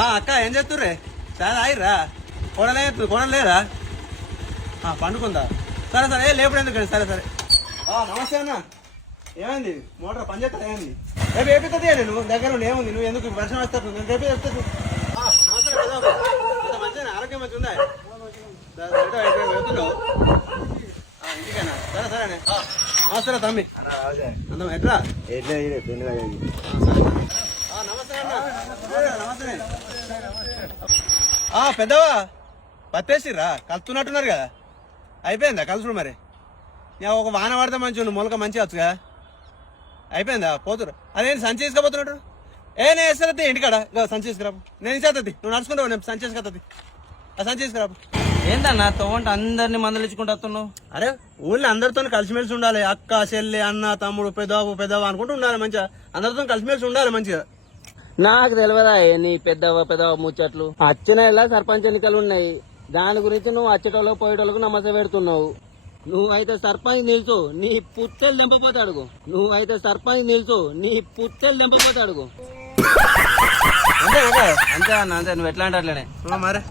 అక్క ఏం చేస్తుర్రే చాలా ఆయిర్రా కోడలు లేదా పండుకుందా సరే సరే లేపుడు ఎందుకు సరే సరే నమస్తే అన్న ఏమైంది మోటార్ పని చేస్తా ఏమైంది రేపు ఏపిస్తుంది నువ్వు దగ్గర ఏముంది నువ్వు ఎందుకు వర్షం వస్తావు రేపు చెప్తాను మంచిగా ఆరోగ్యం మంచి ఉందా వెళ్తున్నావు ఇంటికైనా సరే సరే నమస్తే తమ్మి అందం ఎట్లా నమస్తే నమస్తే పెద్దవా పత్తేసిర్రా కలుస్తున్నట్టున్నారు కదా అయిపోయిందా కలుసుడు మరి నేను ఒక వాన పడితే మంచి మొలక మంచిగా వచ్చుగా అయిపోయిందా పోతురు అదేంటి సంచి తీసుకుపోతున్నట్టు నేను వేస్తుంది ఇంటికాడ సంచి తీసుకురాపు నేను ఇచ్చేస్తుంది నువ్వు నడుచుకుంటావు నేను సంచి తీసుకొస్తుంది ఆ సంచి తీసుకురాపు ఏంటన్నా తోవంట అందరినీ మందలించుకుంటూ వస్తున్నావు అరే ఊళ్ళో అందరితో కలిసిమెలిసి ఉండాలి అక్క చెల్లి అన్న తమ్ముడు పెద్దవ అనుకుంటూ ఉండాలి మంచిగా అందరితో కలిసిమెలిసి ఉండాలి మంచిగా నాకు తెలియదా నీ పెద్దవ ముచ్చట్లు వచ్చే నెల సర్పంచ్ ఎన్నికలు ఉన్నాయి దాని గురించి నువ్వు వచ్చేటోళ్ళకు పోయేటోళ్ళకు నమ్మస పెడుతున్నావు నువ్వైతే సర్పంచ్ నిల్చు నీ పుట్టెలు దింపపోతాడుగు అంతే అంతే అన్న అంతే నువ్వు ఎట్లా అంటే అట్లనే మరి